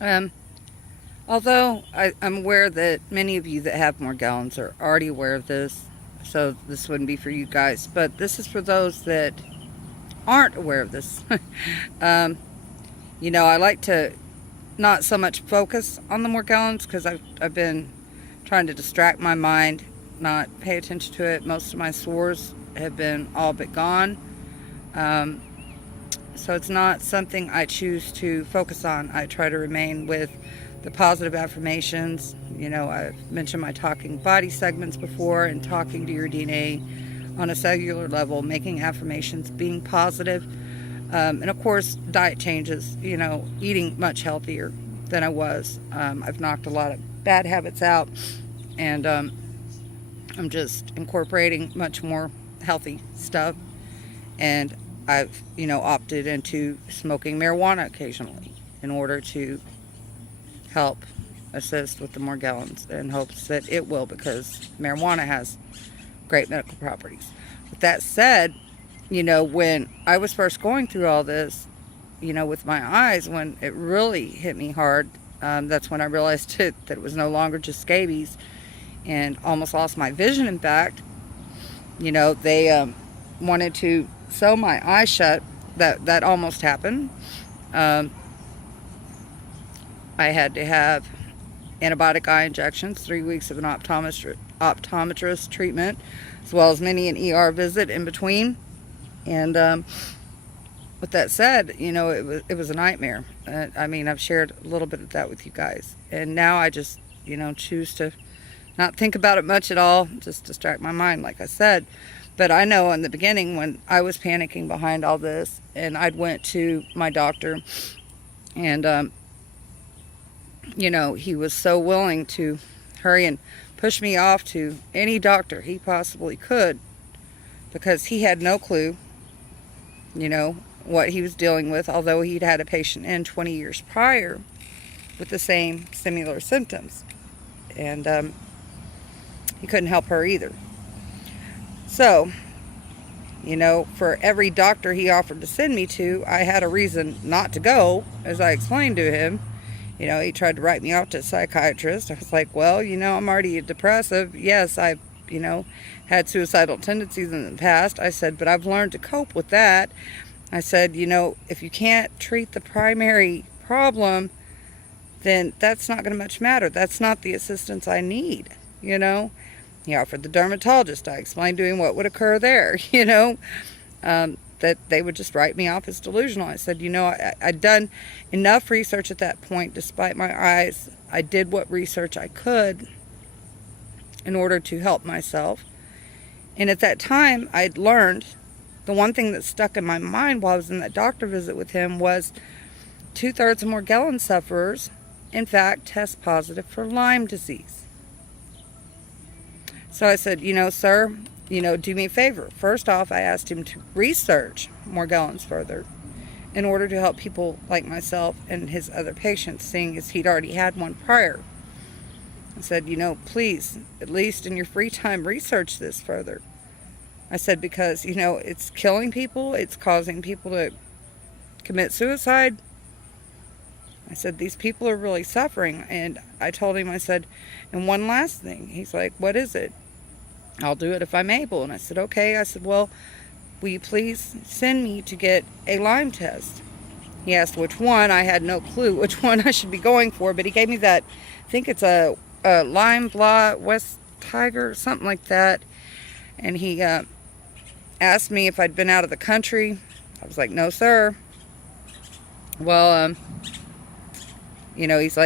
Um, Although I'm aware that many of you that have Morgellons are already aware of this, so this wouldn't be for you guys, but this is for those that aren't aware of this. um, I like to not so much focus on the Morgellons because I've been trying to distract my mind, not pay attention to it. Most of my sores have been all but gone. Um, so it's not something I choose to focus on. I try to remain with the positive affirmations. I've mentioned my talking body segments before, and talking to your DNA on a cellular level, making affirmations, being positive. And of course, diet changes, eating much healthier than I was. I've knocked a lot of bad habits out, and I'm just incorporating much more healthy stuff. And I've, opted into smoking marijuana occasionally in order to help assist with the Morgellons, in hopes that it will, because marijuana has great medical properties. With that said, when I was first going through all this, with my eyes, when it really hit me hard, that's when I realized that it was no longer just scabies, and almost lost my vision. In fact, they wanted to sew my eye shut. That almost happened. I had to have antibiotic eye injections, 3 weeks of an optometrist treatment, as well as many an ER visit in between. And with that said, it was a nightmare. I've shared a little bit of that with you guys, and now I just choose to not think about it much at all, just distract my mind, like I said. But I know in the beginning, when I was panicking behind all this, and I'd went to my doctor, and he was so willing to hurry and push me off to any doctor he possibly could, because he had no clue, what he was dealing with, although he'd had a patient in 20 years prior with the same similar symptoms. And he couldn't help her either. So, for every doctor he offered to send me to, I had a reason not to go, as I explained to him. He tried to write me off to a psychiatrist. I was like, well, I'm already a depressive. Yes, I've, had suicidal tendencies in the past. I said, but I've learned to cope with that. I said, if you can't treat the primary problem, then that's not going to much matter. That's not the assistance I need, He offered the dermatologist. I explained to him what would occur there, that they would just write me off as delusional. I said, I'd done enough research at that point. Despite my eyes, I did what research I could in order to help myself. And at that time, I'd learned, the one thing that stuck in my mind while I was in that doctor visit with him was 2/3 of Morgellons sufferers, in fact, test positive for Lyme disease. So I said, sir, do me a favor. First off, I asked him to research Morgellons further in order to help people like myself and his other patients, seeing as he'd already had one prior. I said, please, at least in your free time, research this further. I said, because, it's killing people. It's causing people to commit suicide. I said, these people are really suffering. And I told him, I said, and one last thing. He's like, what is it? I'll do it if I'm able. And I said, okay. I said, well, will you please send me to get a Lyme test? He asked which one. I had no clue which one I should be going for, but he gave me that, I think it's a Lyme Blot West Tiger, something like that. And he asked me if I'd been out of the country. I was like, no, sir. Well, he's like,